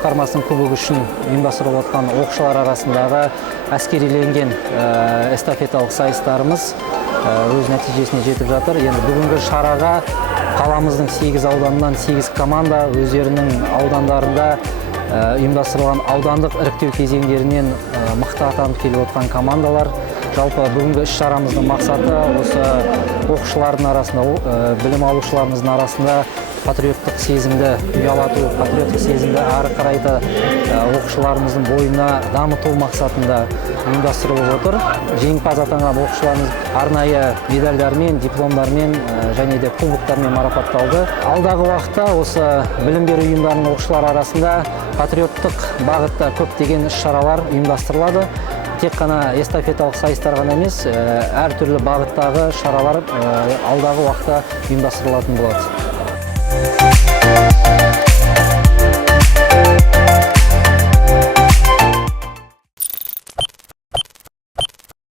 басқармасының кубогы үшін ұйымдастырылып отқан оқушылар арасындағы әскериленген эстафеталық сайыстарымыз өз нәтижесіне жетіп жатыр. Енді бүгінгі шараға қаламыздың 8 ауданынан 8 команда өздерінің аудандарында ұйымдастырылған аудандық іріктеу кезеңдерінен мықты атанып келіп отқан командалар. Жалпы бүгінгі іс-шарамыздың мақсаты осы оқушылардың арасында, білім алушыларымыздың арасында патриоттық сезімді ұялату, патриоттық сезімді ары қарайта оқушыларымыздың бойына дамыту мақсатында ұйымдастырылып отыр. Жеңімпаз атанған оқушыларымыз арнайы медальдармен, дипломдармен және де кубоктармен марапатталды. Алдағы уақытта осы білім беру ұйымдарының оқушылар арасында патриоттық бағытта көптеген іс-шаралар ұйымдастырылады. Тек қана эстафеталық сайыстар ғана емес, әртүрлі бағыттағы шаралар алдағы уақытта ұйымдастырылатын болады.